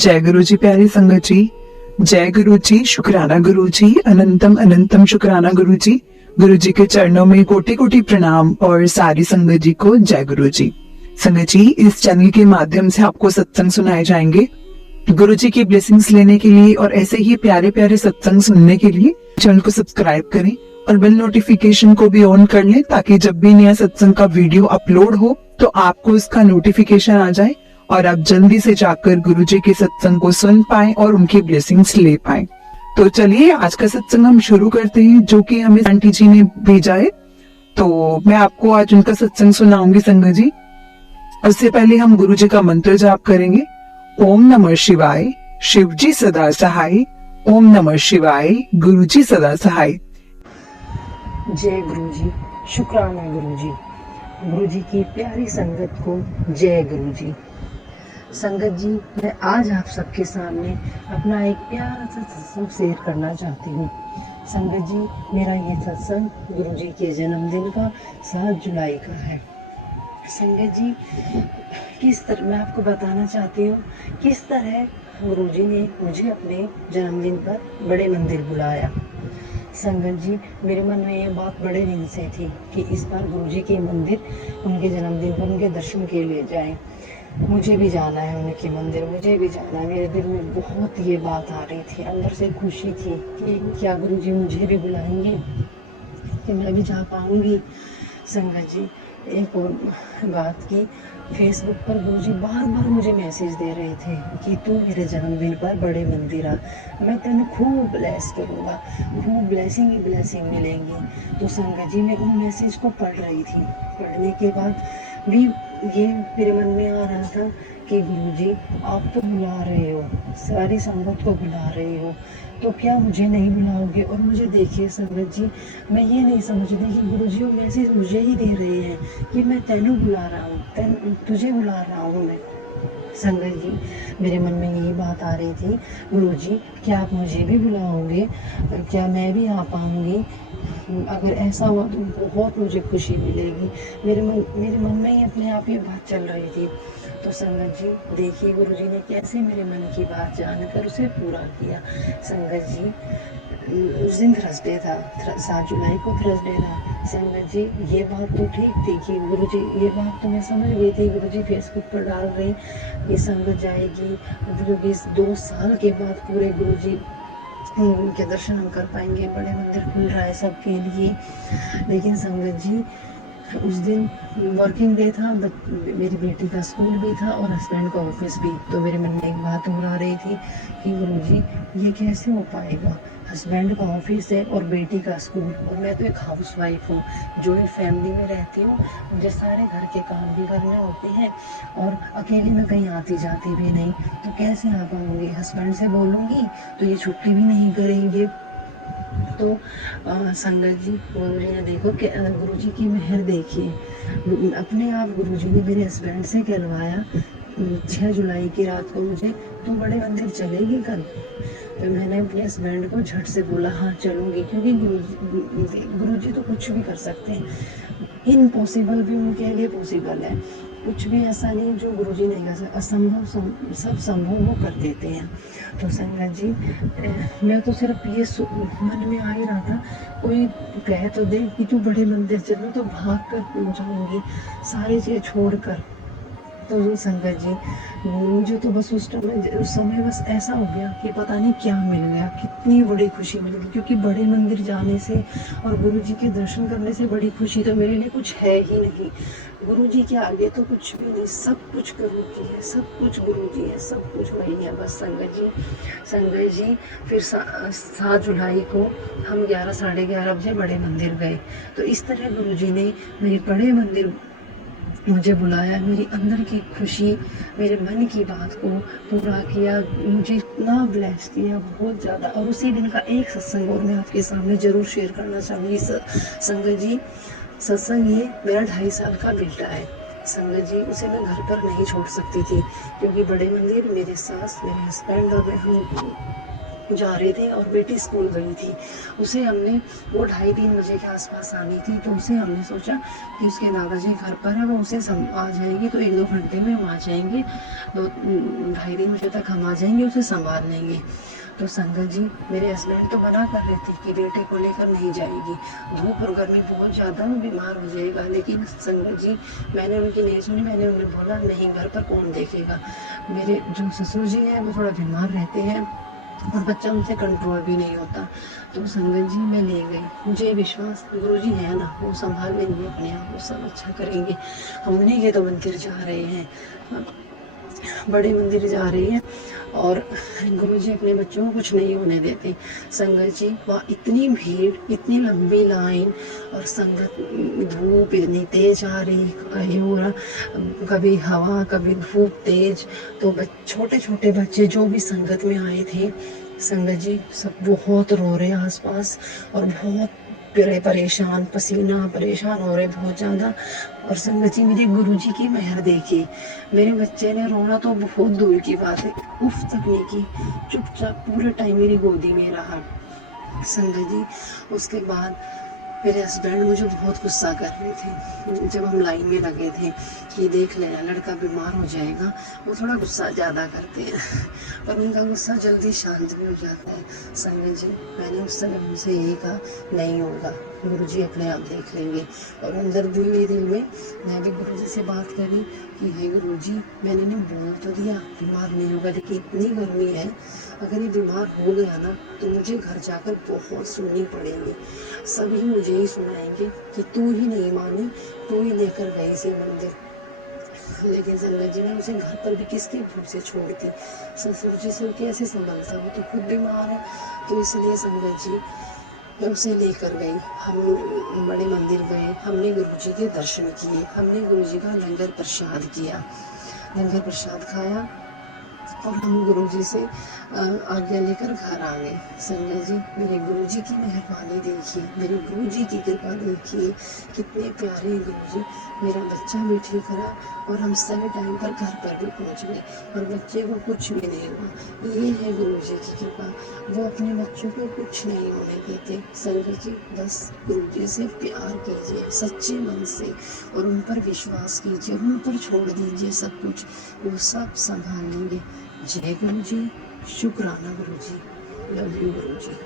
जय गुरु जी। प्यारी संगत जी, जय गुरु जी, शुक्राना गुरु जी, अनंतम अनंतम शुक्राना गुरु जी। गुरु जी के चरणों में कोटि कोटि प्रणाम और सारी संगत जी को जय गुरु जी। संगत जी, इस चैनल के माध्यम से आपको सत्संग सुनाए जाएंगे। गुरु जी की ब्लेसिंग्स लेने के लिए और ऐसे ही प्यारे प्यारे सत्संग सुनने के लिए चैनल को सब्सक्राइब करें और बेल नोटिफिकेशन को भी ऑन कर लें, ताकि जब भी नया सत्संग का वीडियो अपलोड हो तो आपको इसका नोटिफिकेशन आ जाए और आप जल्दी से जाकर गुरु जी के सत्संग को सुन पाएं और उनकी ब्लेसिंग्स ले पाएं। तो चलिए आज का सत्संग हम शुरू करते हैं, जो कि हमें आंटी जी ने भेजा है। तो मैं आपको आज उनका सत्संग सुनाऊंगी संगत जी। उससे पहले हम गुरु जी का मंत्र जाप करेंगे। ओम नमः शिवाय, शिव जी सदा सहाय। ओम नमः शिवाय, गुरु जी सदा सहाय। जय गुरु जी, शुक्राना गुरु जी। गुरु जी की प्यारी संगत को जय गुरु जी। संगत जी, मैं आज आप सबके सामने अपना एक प्यारा सा सत्संग शेयर करना चाहती हूँ। संगत जी, मेरा ये सत्संग गुरु जी के जन्मदिन का 7 जुलाई का है। संगत जी, किस तरह मैं आपको बताना चाहती हूँ किस तरह गुरु जी ने मुझे अपने जन्मदिन पर बड़े मंदिर बुलाया। संगत जी, मेरे मन में ये बात बड़े दिन से थी कि इस बार गुरु जी के मंदिर उनके जन्मदिन पर उनके दर्शन के लिए जाएं। मुझे भी जाना है उनके मंदिर, मुझे भी जाना है। मेरे दिल में बहुत ये बात आ रही थी, अंदर से खुशी थी कि क्या गुरु जी मुझे भी बुलाएंगे, कि मैं भी जा पाऊंगी। संगत जी, एक और बात की, फेसबुक पर गुरुजी बार बार मुझे मैसेज दे रहे थे कि तू मेरे जन्मदिन पर बड़े मंदिर आ, मैं तेन खूब ब्लेस करूँगा, खूब ब्लेसिंग ही ब्लेसिंग मिलेंगी। तो संगत जी, मैं उन मैसेज को पढ़ रही थी। पढ़ने के बाद भी ये मेरे मन में आ रहा था कि गुरुजी आप तो बुला रहे हो, सारी संगत को बुला रहे हो, तो क्या मुझे नहीं बुलाओगे? और मुझे देखिए संगत जी, मैं ये नहीं समझ रही कि गुरुजी वो मैसेज मुझे ही दे रहे हैं कि मैं तेनू बुला रहा हूँ, तुझे बुला रहा हूँ मैं। संगत जी, मेरे मन में यही बात आ रही थी, गुरुजी क्या आप मुझे भी बुलाओगे? क्या मैं भी आ पाऊँगी? अगर ऐसा हुआ तो बहुत मुझे खुशी मिलेगी। मेरे मन में ही अपने आप ये बात चल रही थी। तो संगत जी, देखिए गुरुजी ने कैसे मेरे मन की बात जानकर उसे पूरा किया। संगत जी, उस दिन थर्सडे था, 7 जुलाई को थर्सडे था। संगत जी, ये बात तो ठीक थी कि गुरुजी, ये बात तो मैं समझ गई थी, गुरुजी फेसबुक पर डाल रही ये संगत जाएगी, क्योंकि 2 साल के बाद पूरे गुरुजी के दर्शन हम कर पाएंगे, बड़े मंदिर खुल रहा है सबके लिए। लेकिन संगत जी, उस दिन वर्किंग डे था, मेरी बेटी का स्कूल भी था और हस्बैंड का ऑफिस भी। तो मेरे मन में एक बात हो रही थी कि गुरुजी ये कैसे हो पाएगा, हस्बैंड का ऑफिस है और बेटी का स्कूल, और मैं तो एक हाउस वाइफ हूँ, जॉइंट फैमिली में रहती हूँ, मुझे सारे घर के काम भी करने होते हैं और अकेली मैं कहीं आती जाती भी नहीं, तो कैसे आ पाऊँगी? हस्बैंड से बोलूँगी तो ये छुट्टी भी नहीं करेंगे। तो संगत जी, गुरुजी ने देखो कि गुरुजी की मेहर देखिए, अपने आप गुरुजी ने मेरे हस्बैंड से कहलवाया 6 जुलाई की रात को मुझे, तुम बड़े मंदिर चलेगी कल? तो मैंने अपने हस्बैंड को झट से बोला हाँ चलूँगी, क्योंकि गुरुजी तो कुछ भी कर सकते हैं, इम्पॉसिबल भी उनके लिए पॉसिबल है। कुछ भी ऐसा नहीं जो गुरुजी नहीं कर सकते, असंभव सब संभव वो कर देते हैं। तो संगत जी, मैं तो सिर्फ ये मन में आ ही रहा था, कोई कह तो दे कि तू बड़े मंदिर चलो, तो भाग कर जाऊँगी सारी चीज़ छोड़ कर। तो संगत जी, मुझे तो बस उस समय बस ऐसा हो गया कि पता नहीं क्या मिल गया, कितनी बड़ी खुशी मिल गई, क्योंकि बड़े मंदिर जाने से और गुरु जी के दर्शन करने से बड़ी खुशी तो मेरे लिए कुछ है ही नहीं। गुरु जी के आगे तो कुछ भी नहीं, सब कुछ गुरु जी है, सब कुछ गुरु जी है, सब कुछ वही है बस। संगत जी, फिर 7 जुलाई को हम 11 साढ़े 11 बजे बड़े मंदिर गए। तो इस तरह गुरु जी ने मेरे बड़े मंदिर मुझे बुलाया, मेरी अंदर की खुशी, मेरे मन की बात को पूरा किया, मुझे इतना ब्लेस किया बहुत ज़्यादा। और उसी दिन का एक सत्संग और मैं आपके सामने ज़रूर शेयर करना चाहूँगी। संगत जी, सत्संग ये मेरा 2.5 साल का बेटा है। संगत जी, उसे मैं घर पर नहीं छोड़ सकती थी, क्योंकि बड़े मंदिर मेरे सास, मेरे हस्बैंड और मैं हम जा रहे थे और बेटी स्कूल गई थी। उसे हमने, वो 2:30-3 बजे के आसपास आनी थी, तो उसे हमने सोचा कि उसके दादाजी घर पर है, वो उसे आ जाएंगे तो 1-2 घंटे में हम आ जाएंगे, 2-2:30-3 बजे तक हम आ जाएंगे, उसे संभाल लेंगे। तो संगत जी, मेरे हस्बैंड तो मना कर रहे थे कि बेटे को लेकर नहीं जाएगी, धूप और गर्मी बहुत ज़्यादा, बीमार हो जाएगा। लेकिन संगत जी, मैंने उनकी नहीं सुनी, मैंने उन्हें बोला नहीं, घर पर कौन देखेगा। मेरे जो ससुर जी हैं वो थोड़ा बीमार रहते हैं और बच्चा उनसे कंट्रोल भी नहीं होता। तो संगत जी, मैं ले गई, मुझे विश्वास गुरु जी है ना, वो संभाल लेंगे अपने आप, वो सब अच्छा करेंगे। हम उन्हीं के तो मंदिर जा रहे हैं, बड़े मंदिर जा रहे हैं, और गुरु जी अपने बच्चों को कुछ नहीं होने देते। संगत जी, वहाँ इतनी भीड़, इतनी लंबी लाइन, और संगत, धूप इतनी तेज आ रही और कभी हवा कभी धूप तेज। तो छोटे छोटे बच्चे जो भी संगत में आए थे, संगत जी, सब बहुत रो रहे आसपास, और बहुत परेशान, परेशान हो रहे बहुत ज़्यादा। और संगत जी, मेरे गुरु जी की मेहर देखी, मेरे बच्चे ने रोना तो बहुत दूर की बात है, उफ तक नहीं की, चुपचाप पूरे टाइम मेरी गोदी में रहा। संगत जी, उसके बाद मेरे हस्बैंड मुझे बहुत गुस्सा कर रहे थे जब हम लाइन में लगे थे कि देख लेना लड़का बीमार हो जाएगा। वो थोड़ा गुस्सा ज़्यादा करते हैं, पर उनका गुस्सा जल्दी शांत भी हो जाता है। संगत जी, मैंने उस समय उनसे यही कहा, नहीं होगा, गुरु जी अपने आप देख लेंगे। और अंदर दिल में मैं भी गुरु जी से बात करी कि हे गुरु जी, मैंने इन्हें बोल तो दिया बीमार नहीं होगा, लेकिन इतनी गर्मी है, अगर ये बीमार हो गया ना तो मुझे घर जाकर बहुत सुननी पड़ेगी, सभी मुझे ही सुनाएंगे कि तू ही नहीं मानी, तू ही लेकर गई इसे मंदिर। लेकिन संगत जी ने उसे घर पर भी किसके भरोसे छोड़ दी, ससुर जी से कैसे संभलता, वो तो खुद बीमार है। तो इसलिए संगत जी, मैं उसे लेकर गई, हम बड़े मंदिर गए, हमने गुरु जी के दर्शन किए, हमने गुरु जी का लंगर प्रसाद किया, लंगर प्रसाद खाया, और हम गुरु जी से आज्ञा लेकर घर आ गए। संगत जी, मेरे गुरु जी की मेहरबानी देखिए, मेरे गुरु जी की कृपा देखिए, कितने प्यारे गुरु जी। मेरा बच्चा भी ठीक रहा और हम सभी टाइम पर घर पर भी पहुंच गए और बच्चे को कुछ भी नहीं हुआ। ये है गुरु जी की कृपा, वो अपने बच्चों को कुछ नहीं होने देते। संगत जी, बस गुरु जी से प्यार कीजिए सच्चे मन से और उन पर विश्वास कीजिए, उन पर छोड़ दीजिए सब कुछ, वो सब संभाल लेंगे। जय गुरु जी, शुक्राना गुरु जी, लव यू गुरु जी।